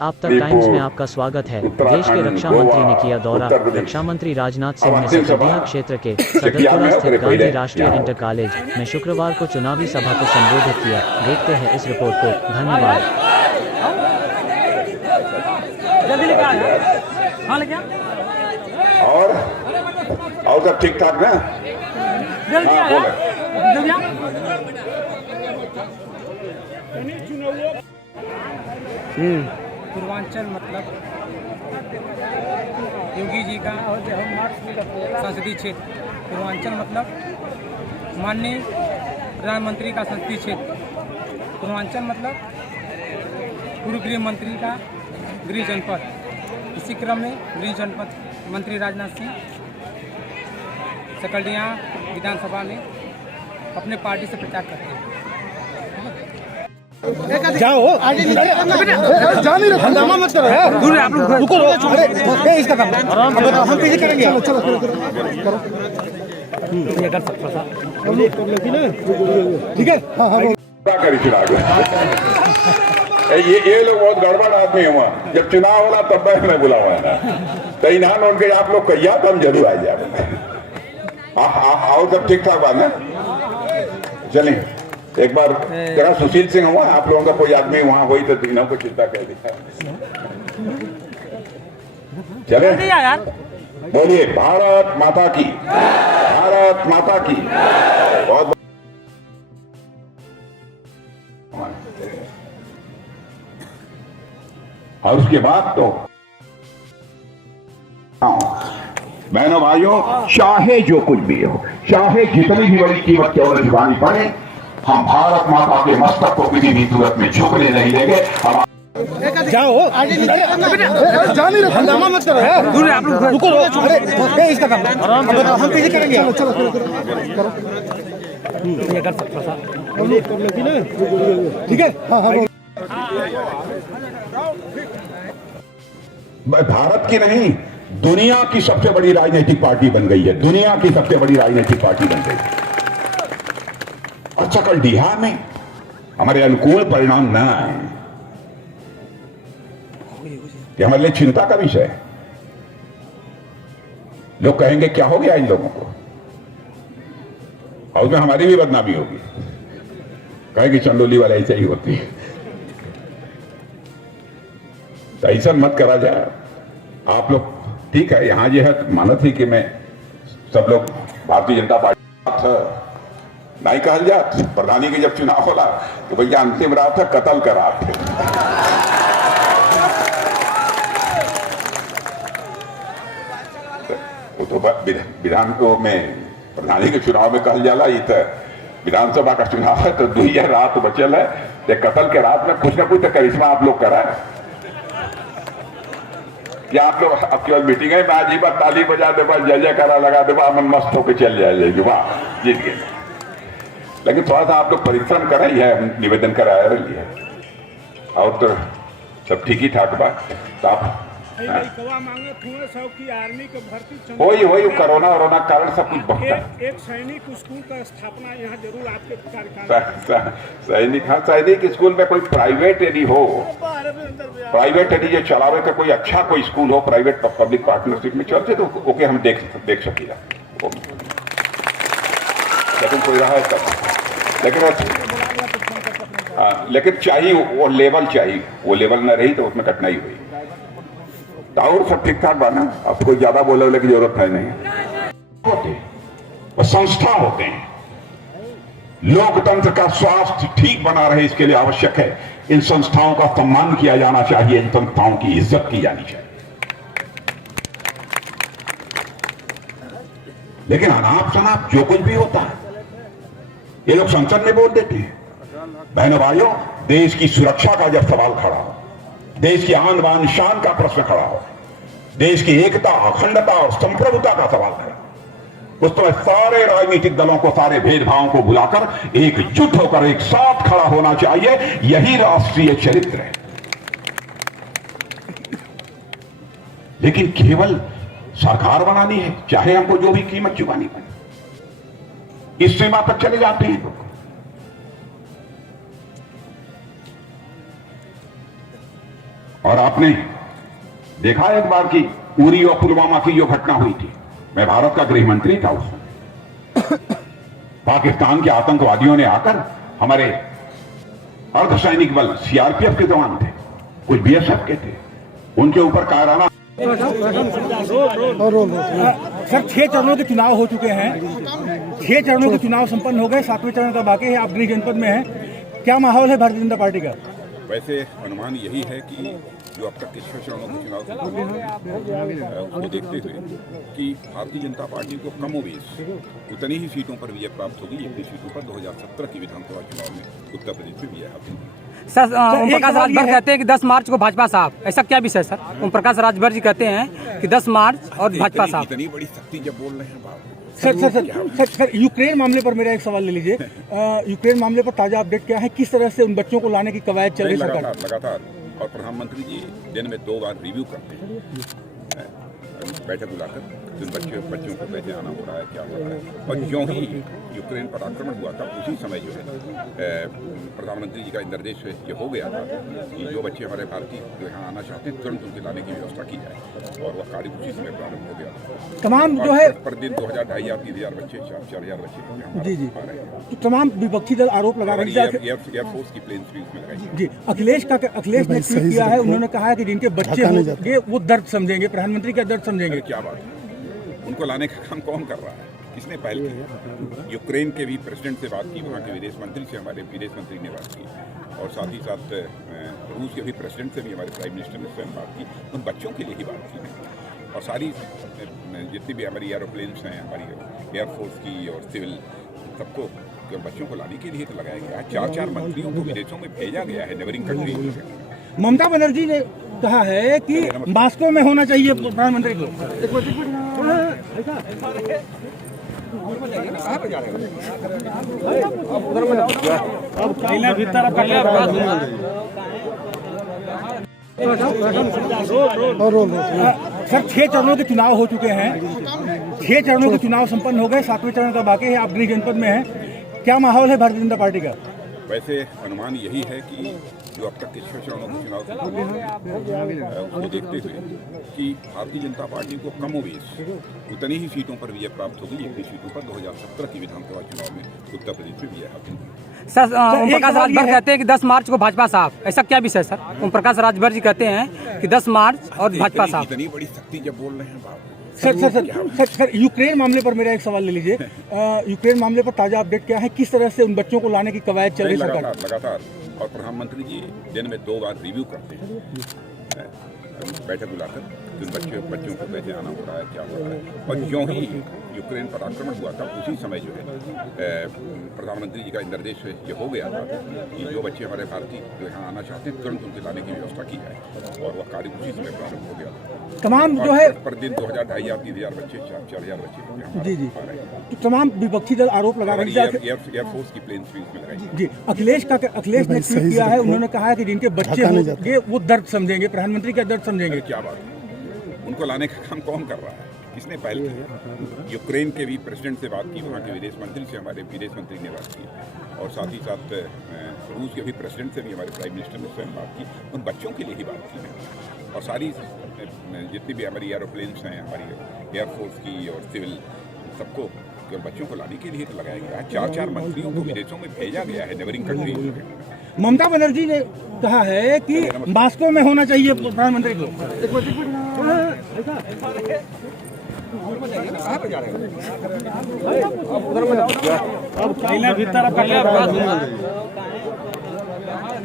आप तक टाइम्स में आपका स्वागत है। देश के रक्षा मंत्री ने किया दौरा। रक्षा मंत्री राजनाथ सिंह ने सकरदिया क्षेत्र के सदरपुरा स्थित गांधी राष्ट्रीय इंटर कॉलेज में शुक्रवार को चुनावी सभा को संबोधित किया। देखते हैं इस रिपोर्ट को। धन्यवाद। और सब ठीक ठाक ना? पूर्वांचल मतलब योगी जी का संसदीय क्षेत्र। पूर्वांचल मतलब माननीय प्रधानमंत्री का संसदीय क्षेत्र। पूर्वांचल मतलब पूर्व गृह मंत्री का गृह जनपद। इसी क्रम में गृह जनपद मंत्री राजनाथ सिंह सकरदिया विधानसभा में अपने पार्टी से प्रचार करते हैं। जाओ आगे जा नहीं रहा, हंगामा मत करो। दूर आप लोग रुको। अरे इसका काम हम पीछे करेंगे। चलो चलो करो ये कर सकता था ठीक है। हाँ हाँ करी चिराग। ये लोग बहुत गड़बड़ आदमी है। वहाँ जब चुनाव होला तब मैं बुला हुआ है तो इन्हान उनके आप लोग कहिया तो हम जरूर आ जाए। आओ सब ठीक ठाक बात है। चलिए एक बार जरा सुशील सिंह हुआ आप लोगों का कोई आदमी वहां हुई तो तीनों को चिंता कर दिया। चले बोलिए भारत माता की, भारत माता की। बहुत और उसके बाद तो बहनों भाइयों, चाहे जो कुछ भी हो, चाहे जितनी भी बड़ी कीमत क्यों न चुकानी पड़े, हम भारत माता के मस्तक को किसी भी सूरत में झुकने नहीं देंगे। जाओ आगे जा नहीं रहा, हंगामा मत करो। दूर आप लोग रुको। अरे इसका काम हम पीछे करेंगे। चलो चलो करो ये कर सकता था ठीक है। हाँ हाँ भारत की नहीं, दुनिया की सबसे बड़ी राजनीतिक पार्टी बन गई है। दुनिया की सबसे बड़ी राजनीतिक पार्टी बन गई है। और सकरदिया में हमारे अनुकूल परिणाम न आए, ये हमारे लिए चिंता का विषय है। लोग कहेंगे क्या हो गया इन लोगों को, और उसमें हमारी भी बदनामी होगी। कहेंगे चंदोली वाले ऐसे ही होती है। तो ऐसा मत करा जाए। आप लोग ठीक है, यहां जो है माना थी कि मैं सब लोग भारतीय जनता पार्टी नहीं कहल जात। प्रधानी के जब चुनाव होला तो भैया अंतिम रात है, कत्ल का रात है। वो तो विधान को में प्रधानी के चुनाव में कहल जाला। ये तो विधानसभा का चुनाव है तो दुहिया रात बचल है। कत्ल के रात में कुछ ना कुछ तो करिश्मा आप लोग करा है। या आप लोग अब केवल मीटिंग है, मैं जी बात ताली बजा दे, जय जयकारा लगा दे, मन मस्त होकर चल जाएगी, वाह जीत गए। लेकिन थोड़ा सा आप लोग परिश्रम करें, यह निवेदन कराया रही है। और तो सब ठीक ही ठाक बात। तो आप वही कोरोना वरोना कारण सब कुछ बहुत। एक सैनिक स्कूल का स्थापना यहाँ जरूर आपके कार्यकाल। सैनिक, हाँ सैनिक स्कूल में कोई प्राइवेट यदि हो, प्राइवेट यदि जो चलावे का कोई अच्छा कोई स्कूल हो, प्राइवेट पब्लिक पार्टनरशिप में चलते तो ओके हम देख सकेगा। लेकिन कोई रहा है तब, लेकिन चाहिए वो लेवल चाहिए। वो लेवल न रही तो उसमें कठिनाई हुई। और सब ठीक ठाक बाना, अब कोई ज्यादा बोलने की जरूरत है नहीं। होते वो संस्था होते हैं। लोकतंत्र का स्वास्थ्य ठीक बना रहे इसके लिए आवश्यक है इन संस्थाओं का सम्मान किया जाना चाहिए, इन संस्थाओं की इज्जत की जानी चाहिए। लेकिन अनाप शनाप जो कुछ भी होता है ये लोग संसद में बोल देते हैं। बहनों भाइयों, देश की सुरक्षा का जब सवाल खड़ा हो, देश की आन बान शान का प्रश्न खड़ा हो, देश की एकता, अखंडता और संप्रभुता का सवाल खड़ा, उस समय सारे राजनीतिक दलों को, सारे भेदभावों को बुलाकर एकजुट होकर एक साथ खड़ा होना चाहिए। यही राष्ट्रीय चरित्र है। लेकिन केवल सरकार बनानी है, चाहे हमको जो भी कीमत चुकानी पड़े, इस सीमा तक चले जाते हैं लोग। और आपने देखा एक बार की उरी और पुलवामा की जो घटना हुई थी, मैं भारत का गृह मंत्री था उसमें। पाकिस्तान के आतंकवादियों ने आकर हमारे अर्धसैनिक बल सीआरपीएफ के जवान थे, कुछ बीएसएफ के थे, उनके ऊपर कायराना। सर 6 चरणों के चुनाव हो चुके हैं, 6 चरणों के चुनाव संपन्न हो गए, 7वें चरण का बाकी है। आप गृह जनपद में हैं, क्या माहौल है भारतीय जनता पार्टी का? वैसे अनुमान यही है कि जो अब तक के 6 चरणों के चुनाव उसको देखते हुए कि भारतीय जनता पार्टी को कमोबेश उतनी ही सीटों पर विजय प्राप्त होगी जितनी सीटों पर 2017 की विधानसभा चुनाव में उत्तर प्रदेश में विजय हासिल हुई। सर ओम प्रकाश राजभर कहते हैं कि 10 मार्च को भाजपा साहब, ऐसा क्या विषय सर? ओम प्रकाश राजभर जी कहते हैं कि 10 मार्च और भाजपा साहब। इतनी बड़ी शक्ति जब बोल रहे हैं बाप। सर यूक्रेन मामले पर मेरा एक सवाल ले लीजिए। यूक्रेन मामले पर ताजा अपडेट क्या है, किस तरह से उन बच्चों को लाने की कवायद चल रही है सरकार? लगातार और प्रधानमंत्री जी दिन में 2 बार रिव्यू करते हैं, बैठक बुलाकर जिन बच्चों को कैसे आना हो रहा है, क्या हो रहा है। और जो ही यूक्रेन पर आक्रमण हुआ था उसी समय जो है प्रधानमंत्री जी का निर्देश ये हो गया था कि जो बच्चे हमारे भारतीय जो यहाँ आना चाहते हैं तुरंत उनके लाने की व्यवस्था की जाए, और वह कार्य उसी समय प्रारंभ हो गया। तमाम जो है प्रतिदिन 2000-2500 बच्चे 4,000 बच्चे जी जी आ रहे हैं। तो तमाम विपक्षी दल आरोप लगा रहे हैं। एयरफोर्स की प्लेन्स भी इसमें लगाई जी अखिलेश ने ट्वीट किया है, उन्होंने कहा है कि जिनके बच्चे होंगे वो दर्द समझेंगे, प्रधानमंत्री का दर्द समझेंगे। क्या बात है, उनको लाने का काम कौन कर रहा है, किसने पहल की? यूक्रेन के भी प्रेसिडेंट से बात की, वहाँ के विदेश मंत्री से हमारे विदेश मंत्री ने बात की, और साथ ही साथ रूस के भी प्रेसिडेंट से भी हमारे प्राइम मिनिस्टर ने स्वयं बात की। उन बच्चों के लिए ही बात की, और सारी जितनी भी हमारी एरोप्लेन्स हैं, हमारी एयरफोर्स की और सिविल, सबको जो बच्चों को लाने के लिए तो लगाया गया है। 4 मंत्रियों को विदेशों में भेजा गया है, नेबरिंग कंट्री। ममता बनर्जी ने कहा है कि मॉस्को में होना चाहिए प्रधानमंत्री को। सर 6 चरणों के चुनाव हो चुके हैं, 6 चरणों के चुनाव संपन्न हो गए, 7वें चरण का बाकी है। आप गृह जनपद में हैं, क्या माहौल है भारतीय जनता पार्टी का? वैसे अनुमान यही है कि जो अब तक के 6 चरणों के चुनाव उसको देखते हुए कि भारतीय जनता पार्टी को कमोबेश उतनी ही सीटों पर विजय प्राप्त होगी जितनी सीटों पर 2017 की विधानसभा चुनाव में उत्तर प्रदेश में विजय हासिल हुई। सर ओम प्रकाश राजभर कहते हैं कि 10 मार्च को भाजपा साहब, ऐसा क्या विषय सर? ओम प्रकाश राजभर जी कहते हैं कि 10 मार्च और भाजपा साहब। इतनी बड़ी शक्ति जब बोल रहे हैं बाप। सर यूक्रेन मामले पर मेरा एक सवाल ले लीजिए। यूक्रेन मामले पर ताजा अपडेट क्या है, किस तरह से उन बच्चों को लाने की कवायद चल रही है सरकार? लगातार और प्रधानमंत्री जी दिन में 2 बार रिव्यू करते हैं, बैठक बुलाकर जिन बच्चों को कैसे आना हो रहा है, क्या हो रहा है। और जो ही यूक्रेन पर आक्रमण हुआ था उसी समय जो है प्रधानमंत्री जी का निर्देश ये हो गया था कि जो बच्चे हमारे भारतीय जो यहाँ आना चाहते हैं तुरंत उनके लाने की व्यवस्था की जाए, और वह कार्य उसी समय प्रारंभ हो गया। तमाम जो है प्रतिदिन 2000-2500 बच्चे 4,000 बच्चे जी जी आ रहे हैं। तो तमाम विपक्षी दल आरोप लगा रहे हैं। एयरफोर्स की प्लेन्स भी इसमें लगाई जी अखिलेश ने ट्वीट किया है, उन्होंने कहा है कि जिनके बच्चे होंगे वो दर्द समझेंगे, प्रधानमंत्री का दर्द समझेंगे। क्या बात है, उनको लाने का काम कौन कर रहा है, किसने पहल की? यूक्रेन के भी प्रेसिडेंट से बात की, वहाँ के विदेश मंत्री से हमारे विदेश मंत्री ने बात की, और साथ ही साथ रूस के भी प्रेसिडेंट से भी हमारे प्राइम मिनिस्टर ने स्वयं बात की। उन बच्चों के लिए ही बात की, और सारी जितनी भी हमारी एरोप्लेन्स हैं, हमारी एयरफोर्स की और सिविल, सबको जो बच्चों को लाने के लिए तो लगाया गया है। 4 मंत्रियों को विदेशों में भेजा गया है, नेबरिंग कंट्री। ममता बनर्जी ने कहा है कि मॉस्को में होना चाहिए प्रधानमंत्री को। भीतर